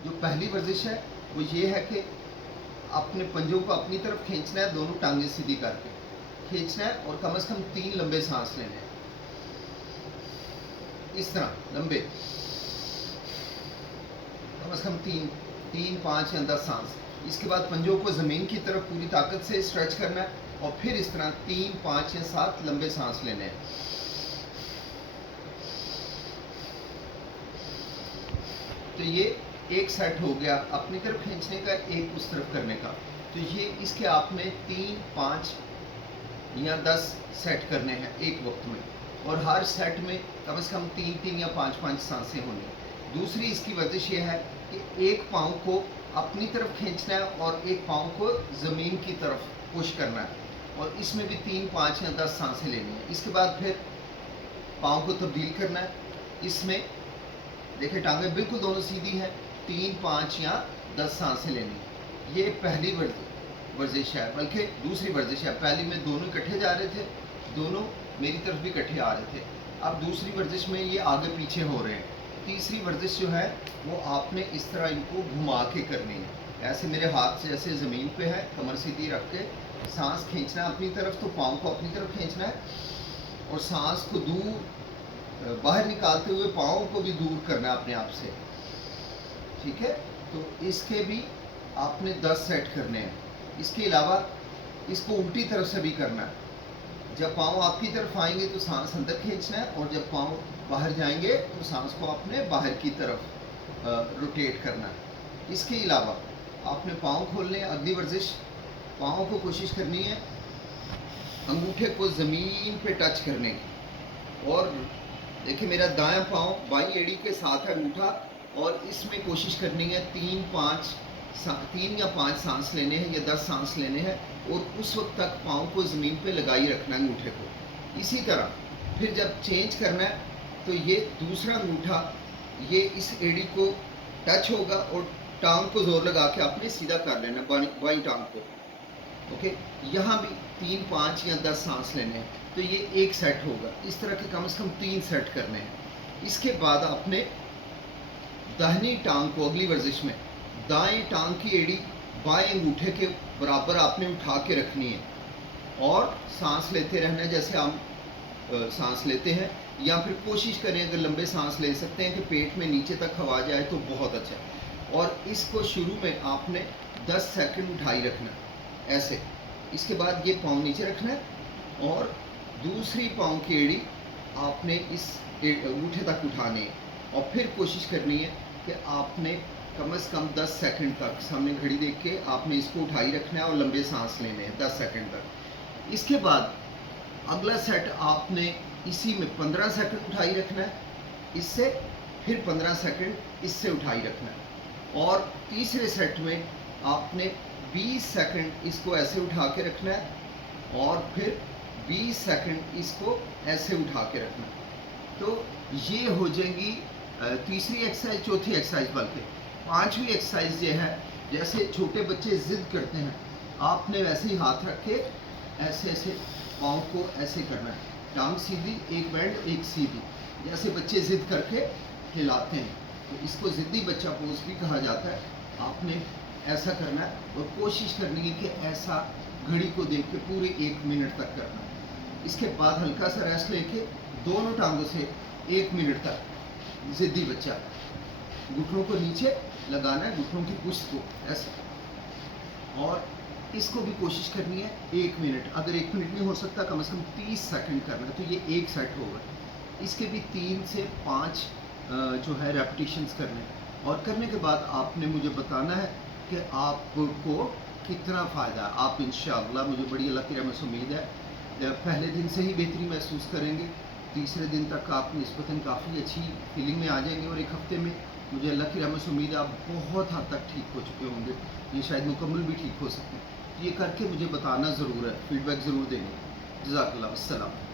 जो पहली वर्जिश है वो ये है कि अपने पंजों को अपनी तरफ खींचना है, दोनों टांगें सीधी करके खींचना है और कम से कम 3 लंबे सांस लेने हैं, इस तरह लंबे, कम से कम 3, 5 या 10 सांस। इसके बाद पंजों को ज़मीन की तरफ पूरी ताकत से स्ट्रेच करना है और फिर इस तरह 3, 5 या 7 लंबे सांस लेने हैं। तो ये एक सेट हो गया अपनी तरफ खींचने का, एक उस तरफ करने का। तो ये इसके आपने 3, 5 या 10 सेट करने हैं एक वक्त में, और हर सेट में कम से कम 3 या 5 सांसें होंगी। दूसरी इसकी वर्जिश ये है कि एक पाँव को अपनी तरफ खींचना है और एक पाँव को ज़मीन की तरफ पुश करना है, और इसमें भी 3, 5 या 10 सांसें लेनी है। इसके बाद फिर पाँव को तब्दील करना है। इसमें देखिए टांगें बिल्कुल दोनों सीधी हैं, 3, 5 या 10 सांसें लेनी है। ये पहली वर्जिश है, बल्कि दूसरी वर्जिश है। पहली में दोनों इकट्ठे जा रहे थे, दोनों मेरी तरफ भी इकट्ठे आ रहे थे। अब दूसरी वर्जिश में ये आगे पीछे हो रहे हैं। तीसरी वर्जिश जो है वो आपने इस तरह इनको घुमा के करनी है। ऐसे मेरे हाथ जैसे ज़मीन पे है, कमर सीधी रख के सांस खींचना है अपनी तरफ, तो पाँव को अपनी तरफ खींचना है और सांस को दूर बाहर निकालते हुए पाँव को भी दूर करना है अपने आप से। ठीक है, तो इसके भी आपने 10 सेट करने हैं। इसके अलावा इसको उल्टी तरफ से भी करना है। जब पाँव आपकी तरफ आएंगे तो सांस अंदर खींचना है, और जब पाँव बाहर जाएंगे तो सांस को आपने बाहर की तरफ रोटेट करना है। इसके अलावा आपने पाँव खोलने, अगली वर्जिश, पाँव को कोशिश करनी है अंगूठे को ज़मीन पे टच करने की। और देखिए मेरा दायां पाँव बाईं एड़ी के साथ है अंगूठा, और इसमें कोशिश करनी है 3 या 5 सांस लेने हैं या 10 सांस लेने हैं, और उस वक्त तक पाँव को ज़मीन पे लगाई रखना है अंगूठे को। इसी तरह फिर जब चेंज करना है तो ये दूसरा अंगूठा ये इस एड़ी को टच होगा और टांग को ज़ोर लगा के आपने सीधा कर लेना बाईं टांग को। ओके, यहाँ भी 3, 5 या 10 सांस लेने हैं, तो ये एक सेट होगा। इस तरह के कम से कम 3 सेट करने हैं। इसके बाद आपने दाहिनी टांग को अगली वर्जिश में दाएं टांग की एड़ी बाएं अंगूठे के बराबर आपने उठा के रखनी है, और सांस लेते रहना है जैसे हम सांस लेते हैं, या फिर कोशिश करें अगर लंबे सांस ले सकते हैं कि पेट में नीचे तक हवा जाए तो बहुत अच्छा है। और इसको शुरू में आपने 10 सेकंड उठाई रखना है ऐसे। इसके बाद ये पाँव नीचे रखना है और दूसरी पाँव की एड़ी आपने इस अंगूठे तक उठानी है, और फिर कोशिश करनी है कि आपने कम से कम 10 सेकंड तक सामने घड़ी देख के आपने इसको उठाई रखना है और लंबे सांस लेने हैं 10 सेकंड तक। इसके बाद अगला सेट आपने इसी में 15 सेकंड उठाई रखना है इससे, फिर 15 सेकंड इससे उठाई रखना है, और तीसरे सेट में आपने 20 सेकंड इसको ऐसे उठा के रखना है, और फिर 20 सेकंड इसको ऐसे उठा के रखना है। तो ये हो जाएगी तीसरी एक्सरसाइज। चौथी एक्सरसाइज बल्कि पांचवी एक्सरसाइज ये है, जैसे छोटे बच्चे जिद करते हैं, आपने वैसे ही हाथ रख के ऐसे ऐसे पाँव को ऐसे करना है, टांग सीधी, एक बैंड एक सीधी, जैसे बच्चे जिद करके हिलाते हैं, तो इसको ज़िद्दी बच्चा पोज भी कहा जाता है। आपने ऐसा करना है और कोशिश करनी है कि ऐसा घड़ी को देख के पूरे 1 मिनट तक करना है। इसके बाद हल्का सा रेस्ट लेके दोनों टांगों से 1 मिनट तक ज़िद्दी बच्चा घुटनों को नीचे लगाना है, घुटनों की पुश्त को ऐसे, और इसको भी कोशिश करनी है 1 मिनट। अगर 1 मिनट नहीं हो सकता कम से कम 30 सेकंड करना है, तो ये एक सेट होगा। इसके भी 3 से 5 जो है रेपिटेशंस करने हैं, और करने के बाद आपने मुझे बताना है कि आपको कितना फ़ायदा है। आप इंशाअल्लाह, मुझे बड़ी अल्लाह की रहमत से उम्मीद है, पहले दिन से ही बेहतरी महसूस करेंगे। तीसरे दिन तक आप निस्बतन काफ़ी अच्छी फीलिंग में आ जाएंगे, और 1 हफ़्ते में मुझे अल्लाह की रहमत से उम्मीद है आप बहुत हद तक ठीक हो चुके होंगे, ये शायद मुकम्मल भी ठीक हो सकते हैं। ये करके मुझे बताना ज़रूर है, फीडबैक ज़रूर देंगे। जज़ाकल्लाह, अस्सलाम।